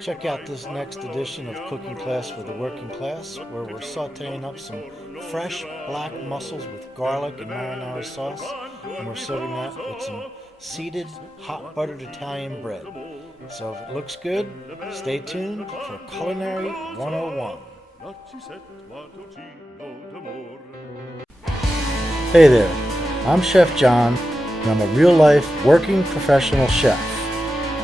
Check out this next edition of Cooking Class for the Working Class, where we're sauteing up some fresh black mussels with garlic and marinara sauce, and we're serving that with some seeded hot buttered Italian bread. So if it looks good, stay tuned for Culinary 101. Hey there, I'm Chef John, and I'm a real-life working professional chef.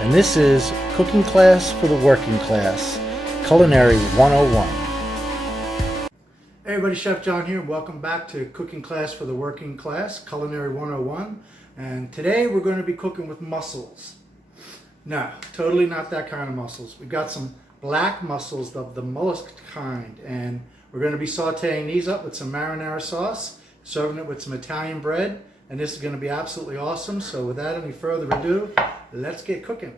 And this is Cooking Class for the Working Class, Culinary 101. Hey everybody, Chef John here. Welcome back to Cooking Class for the Working Class, Culinary 101. And today we're going to be cooking with mussels. No, totally not that kind of mussels. We've got some black mussels of the mollusk kind, and we're going to be sauteing these up with some marinara sauce, serving it with some Italian bread, and this is going to be absolutely awesome. So without any further ado, let's get cooking.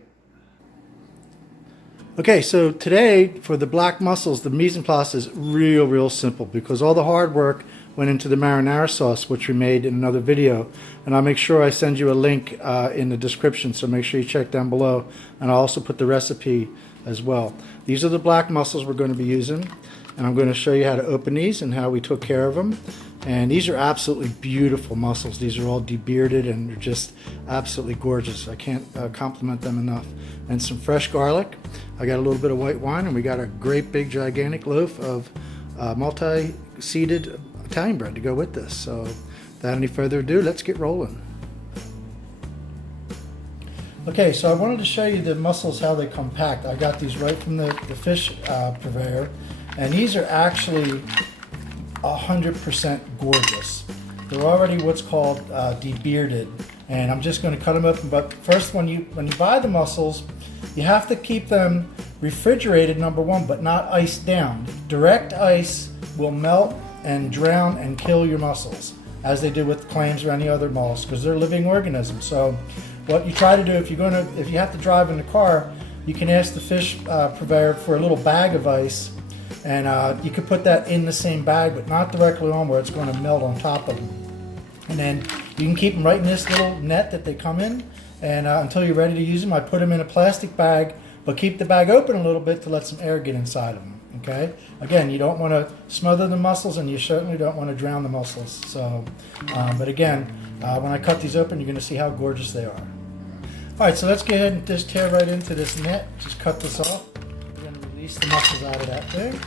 Okay, so today for the black mussels, the mise en place is real simple because all the hard work went into the marinara sauce, which we made in another video. And I'll make sure I send you a link in the description, so make sure you check down below. And I'll also put the recipe as well. These are the black mussels we're going to be using. And I'm going to show you how to open these and how we took care of them. And these are absolutely beautiful mussels. These are all debearded and they're just absolutely gorgeous. I can't compliment them enough. And some fresh garlic. I got a little bit of white wine, and we got a great big gigantic loaf of multi-seeded Italian bread to go with this. So without any further ado, let's get rolling. Okay, so I wanted to show you the mussels, how they come packed. I got these right from the fish purveyor, and these are actually 100% gorgeous. They're already what's called debearded, and I'm just going to cut them up. But first, when you buy the mussels, you have to keep them refrigerated, number one, but not iced down. Direct ice will melt and drown and kill your mussels, as they do with clams or any other mollusk, because they're living organisms. So what you try to do, if you have to drive in the car, you can ask the fish purveyor for a little bag of ice, and you could put that in the same bag, but not directly on where it's going to melt on top of them. And then you can keep them right in this little net that they come in, and until you're ready to use them. I put them in a plastic bag, but keep the bag open a little bit to let some air get inside of them. Okay. Again, you don't want to smother the mussels, and you certainly don't want to drown the mussels. So, but again, when I cut these open, you're going to see how gorgeous they are. All right, so let's go ahead and just tear right into this net. Just cut this off. We're going to release the mussels out of that thing.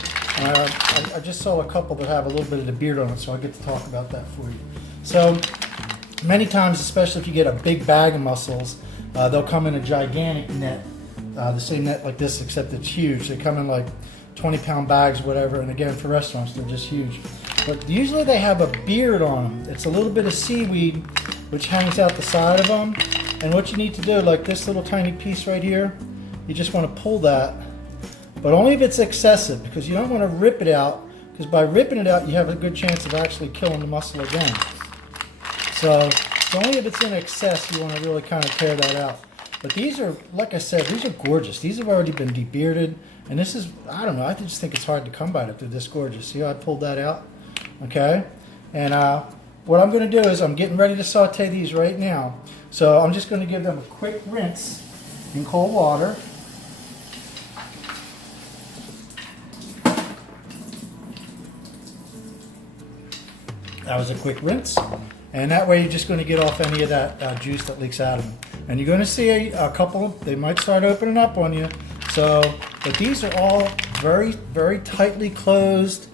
I just saw a couple that have a little bit of the beard on it, so I get to talk about that for you. So many times, especially if you get a big bag of mussels, they'll come in a gigantic net, the same net like this, except it's huge. They come in like 20-pound bags, whatever, and again, for restaurants, they're just huge. But usually they have a beard on them. It's a little bit of seaweed which hangs out the side of them. And what you need to do, like this little tiny piece right here, you just want to pull that, but only if it's excessive, because you don't want to rip it out, because by ripping it out, you have a good chance of actually killing the mussel again. So it's only if it's in excess you want to really kind of tear that out. But these are, like I said, these are gorgeous. These have already been debearded, and this is, I don't know, I just think it's hard to come by if they're this gorgeous. See how I pulled that out? Okay, and what I'm going to do is I'm getting ready to saute these right now. So I'm just going to give them a quick rinse in cold water. That was a quick rinse. And that way you're just going to get off any of that juice that leaks out of them. And you're going to see a couple, they might start opening up on you. So, but these are all very tightly closed,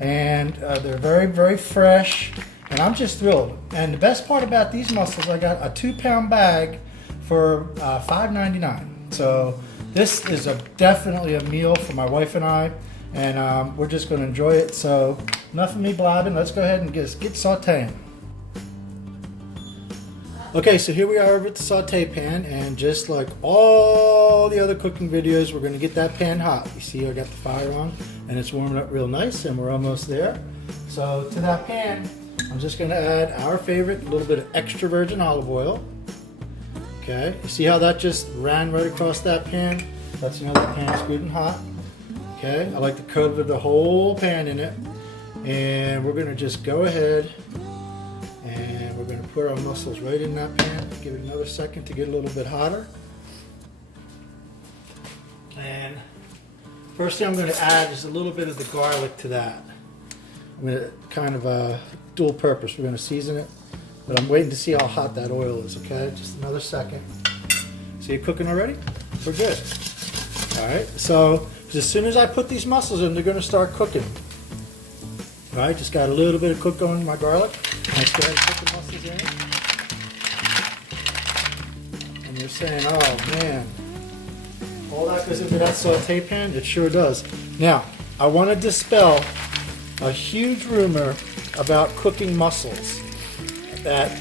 and they're very fresh. And I'm just thrilled. And the best part about these mussels, I got a 2-pound bag for $5.99. So this is definitely a meal for my wife and I, and we're just going to enjoy it. So enough of me blabbing. Let's go ahead and get sauteing. Okay, so here we are over at the saute pan, and just like all the other cooking videos, we're going to get that pan hot. You see I got the fire on, and it's warming up real nice, and we're almost there. So to that pan, I'm just going to add our favorite, a little bit of extra virgin olive oil. Okay, you see how that just ran right across that pan? That's another pan's good and hot. Okay, I like to cover the whole pan in it. And we're going to just go ahead and we're going to put our mussels right in that pan. Give it another second to get a little bit hotter. And first thing I'm going to add is a little bit of the garlic to that. I'm going to kind of dual purpose. We're going to season it, but I'm waiting to see how hot that oil is, okay? Just another second. See it cooking already? We're good. All right, so as soon as I put these mussels in, they're going to start cooking. All right, just got a little bit of cook going with my garlic. Let's go ahead and put the mussels in. And you're saying, oh man, all that goes into that saute pan? It sure does. Now, I want to dispel a huge rumor about cooking mussels. That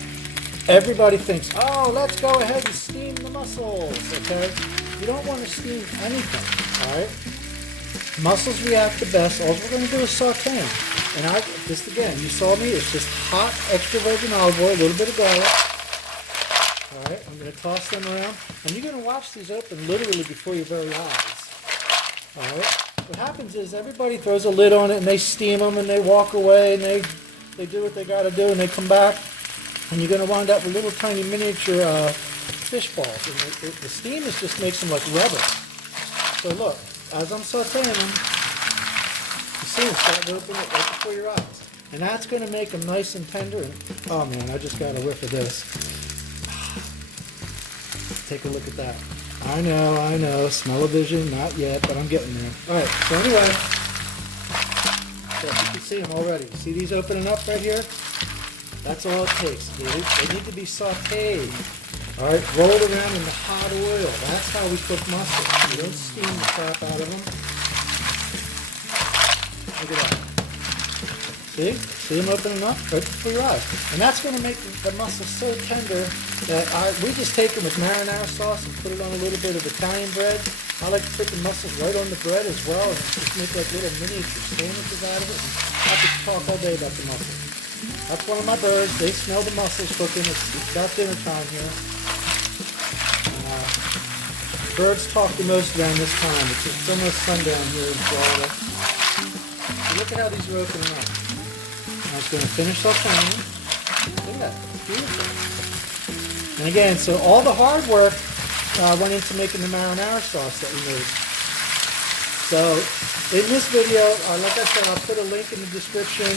everybody thinks, oh, let's go ahead and steam the mussels, okay? You don't want to steam anything, all right? Mussels react the best. All we're going to do is saute them. And just again, you saw me, it's just hot extra virgin olive oil, a little bit of garlic. All right, I'm going to toss them around. And you're going to watch these open literally before your very eyes. All right, what happens is everybody throws a lid on it and they steam them and they walk away and they do what they got to do and they come back. And you're going to wind up with little tiny miniature fish balls. And the steam just makes them like rubber. So look, as I'm sauteing them, you see them start to open up right before your eyes. And that's going to make them nice and tender. And, oh man, I just got a whiff of this. Take a look at that. I know, smell-o-vision, not yet, but I'm getting there. All right, so anyway, so you can see them already. See these opening up right here? That's all it takes. They need to be sauteed. All right, rolled around in the hot oil. That's how we cook mussels. You don't steam the crap out of them. Look at that. See them opening up right before your eyes. And that's going to make the mussels so tender that we just take them with marinara sauce and put it on a little bit of Italian bread. I like to put the mussels right on the bread as well and just make like little miniature sandwiches out of it. And I could talk all day about the mussels. That's one of my birds. They smell the mussels cooking. It's about dinner time here. Birds talk the most around this time. It's almost sundown here in Florida. So look at how these are opening up. Now it's going to finish sauteing. Look at that. It's beautiful. And again, so all the hard work went into making the marinara sauce that we made. So in this video, like I said, I'll put a link in the description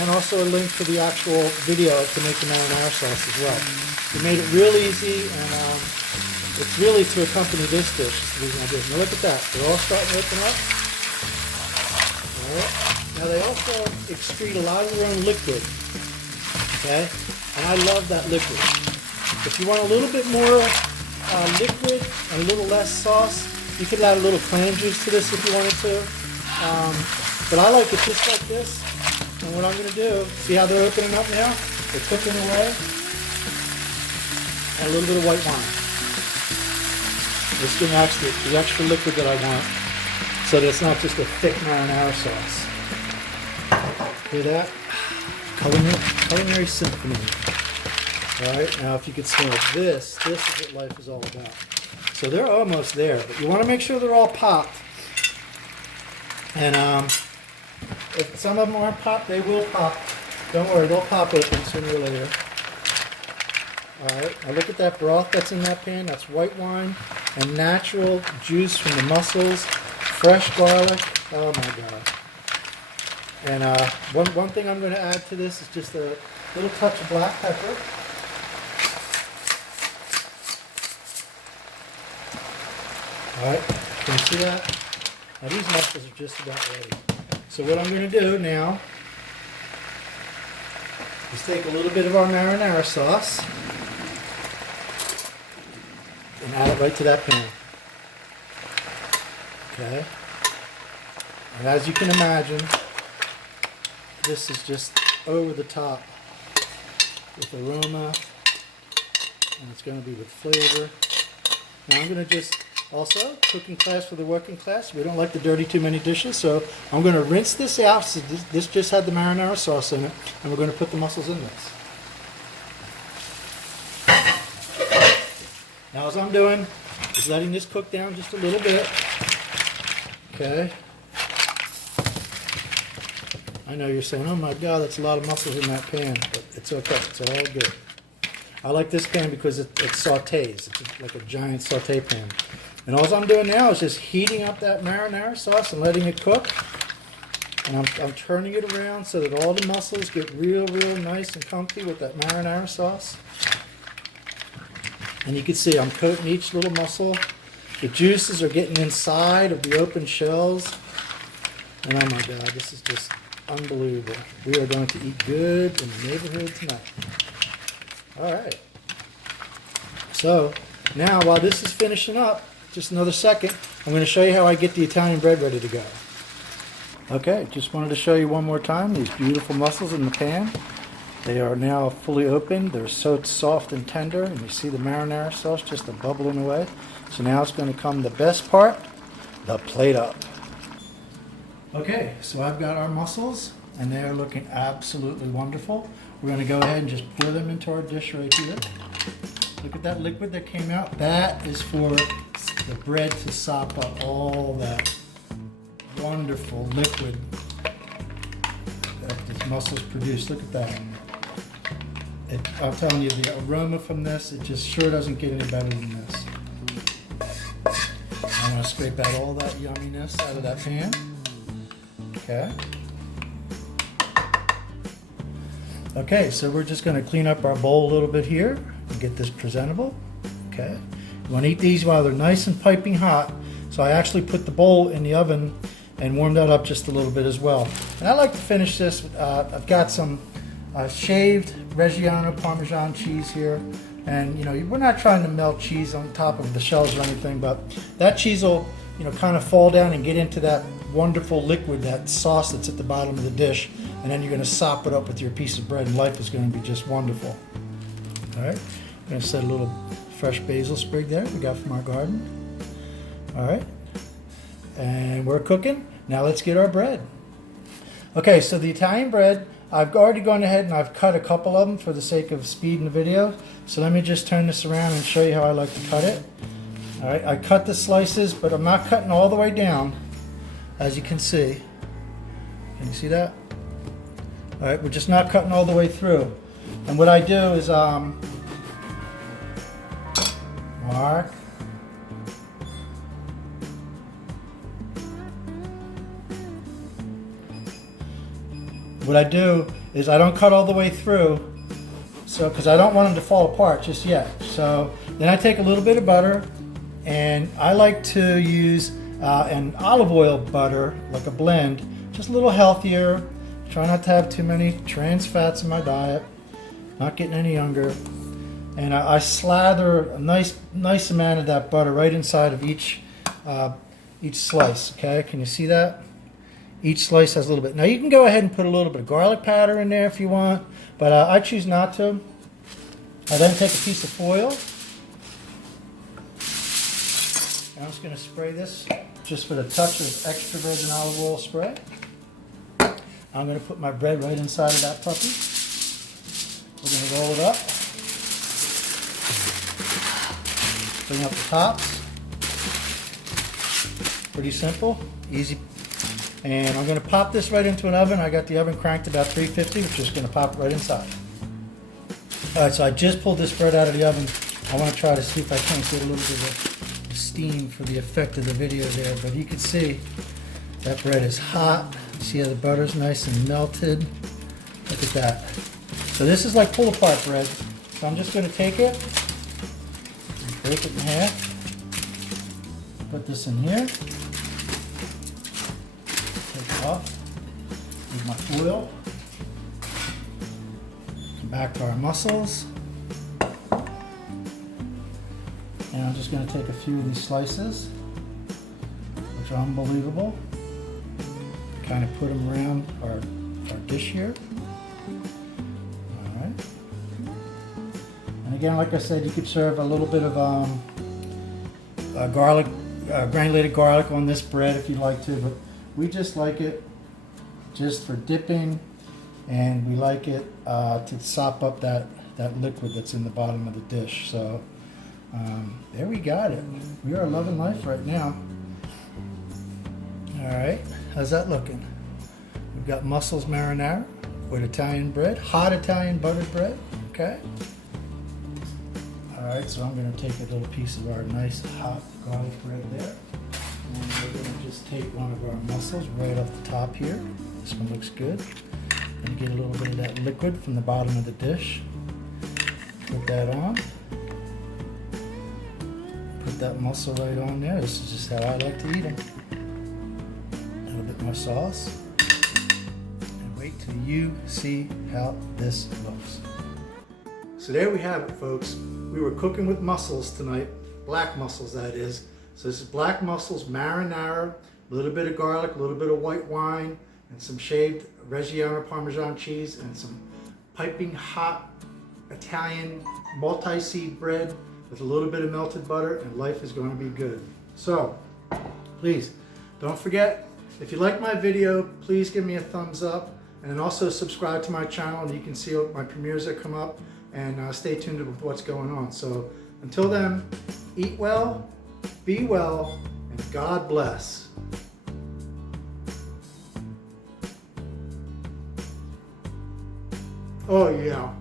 and also a link to the actual video to make the marinara sauce as well. We made it real easy, and it's really to accompany this dish. The reason I did. Now look at that. They're all starting to open up. All right. Now they also excrete a lot of their own liquid. Okay? And I love that liquid. If you want a little bit more liquid and a little less sauce, you could add a little clam juice to this if you wanted to. But I like it just like this. And what I'm going to do, see how they're opening up now? They're cooking away. And a little bit of white wine. This thing actually, the extra liquid that I want, so that it's not just a thick marinara sauce. Hear that? Culinary symphony. All right, now if you could smell this is what life is all about. So they're almost there, but you want to make sure they're all popped. And if some of them aren't popped, they will pop. Don't worry, they'll pop open sooner or later. All right, now look at that broth that's in that pan. That's white wine and natural juice from the mussels, fresh garlic. Oh my God. And one thing I'm going to add to this is just a little touch of black pepper. All right, can you see that? Now these mussels are just about ready. So what I'm going to do now is take a little bit of our marinara sauce and add it right to that pan. Okay. And as you can imagine, this is just over the top with aroma, and it's going to be with flavor. Now I'm going to just also, cooking class for the working class. We don't like to dirty too many dishes, so I'm going to rinse this out. So this just had the marinara sauce in it, and we're going to put the mussels in this. Now as I'm doing is letting this cook down just a little bit. Okay. I know you're saying, oh my God, that's a lot of mussels in that pan, but it's okay. It's all good. I like this pan because it sautés. It's like a giant saute pan. And all I'm doing now is just heating up that marinara sauce and letting it cook. And I'm turning it around so that all the mussels get real nice and comfy with that marinara sauce. And you can see I'm coating each little mussel. The juices are getting inside of the open shells. And oh my God, this is just unbelievable. We are going to eat good in the neighborhood tonight. All right. So now while this is finishing up, just another second, I'm going to show you how I get the Italian bread ready to go. Okay, just wanted to show you one more time these beautiful mussels in the pan. They are now fully opened. They're so soft and tender, and you see the marinara sauce just bubbling away. So now it's going to come the best part, the plate up. Okay, so I've got our mussels, and they are looking absolutely wonderful. We're going to go ahead and just pour them into our dish right here. Look at that liquid that came out. That is for the bread to sop up all that wonderful liquid that these mussels produce. Look at that. I'm telling you, the aroma from this, it just sure doesn't get any better than this. I'm going to scrape out all that yumminess out of that pan. Okay. Okay, so we're just going to clean up our bowl a little bit here and get this presentable. Okay. You want to eat these while they're nice and piping hot. So I actually put the bowl in the oven and warmed that up just a little bit as well. And I like to finish this. I've got some shaved Reggiano Parmesan cheese here. And, you know, we're not trying to melt cheese on top of the shells or anything, but that cheese will, you know, kind of fall down and get into that wonderful liquid, that sauce that's at the bottom of the dish. And then you're going to sop it up with your piece of bread, and life is going to be just wonderful. All right. I'm going to set a little fresh basil sprig there we got from our garden. All right. And we're cooking. Now let's get our bread. Okay, so the Italian bread, I've already gone ahead and I've cut a couple of them for the sake of speed in the video. So let me just turn this around and show you how I like to cut it. All right, I cut the slices, but I'm not cutting all the way down, as you can see. Can you see that? All right, we're just not cutting all the way through. And what I do is mark. What I do is I don't cut all the way through, so because I don't want them to fall apart just yet. So then I take a little bit of butter, and I like to use an olive oil butter, like a blend, just a little healthier. Try not to have too many trans fats in my diet. Not getting any younger. And I slather a nice amount of that butter right inside of each slice. Okay, can you see that? Each slice has a little bit. Now you can go ahead and put a little bit of garlic powder in there if you want, but I choose not to. I then take a piece of foil. And I'm just going to spray this just with a touch of extra virgin olive oil spray. I'm going to put my bread right inside of that puppy. We're going to roll it up. Bring up the tops. Pretty simple, easy. And I'm going to pop this right into an oven. I got the oven cranked about 350, which is going to pop right inside. All right, so I just pulled this bread out of the oven. I want to try to see if I can't get a little bit of steam for the effect of the video there. But you can see that bread is hot. You see how the butter's nice and melted. Look at that. So this is like pull apart bread. So I'm just going to take it, break it in half, put this in here. Off with my foil. Back to our mussels. And I'm just going to take a few of these slices, which are unbelievable. Kind of put them around our dish here. All right. And again, like I said, you could serve a little bit of garlic, granulated garlic on this bread if you'd like to, but we just like it just for dipping, and we like it to sop up that liquid that's in the bottom of the dish. So there we got it. We are loving life right now. All right, how's that looking? We've got Mussels Marinara with Italian bread, hot Italian buttered bread, okay? All right, so I'm gonna take a little piece of our nice hot garlic right there. And we're going to just take one of our mussels right off the top here. This one looks good. And get a little bit of that liquid from the bottom of the dish. Put that on. Put that mussel right on there. This is just how I like to eat them. A little bit more sauce. And wait till you see how this looks. So there we have it, folks. We were cooking with mussels tonight. Black mussels, that is. So this is black mussels marinara, a little bit of garlic, a little bit of white wine, and some shaved Reggiano Parmesan cheese, and some piping hot Italian multi-seed bread with a little bit of melted butter, and life is going to be good. So, please, don't forget, if you like my video, please give me a thumbs up, and then also subscribe to my channel, and you can see my premieres that come up, and stay tuned with what's going on. So, until then, eat well, be well, and God bless. Oh yeah.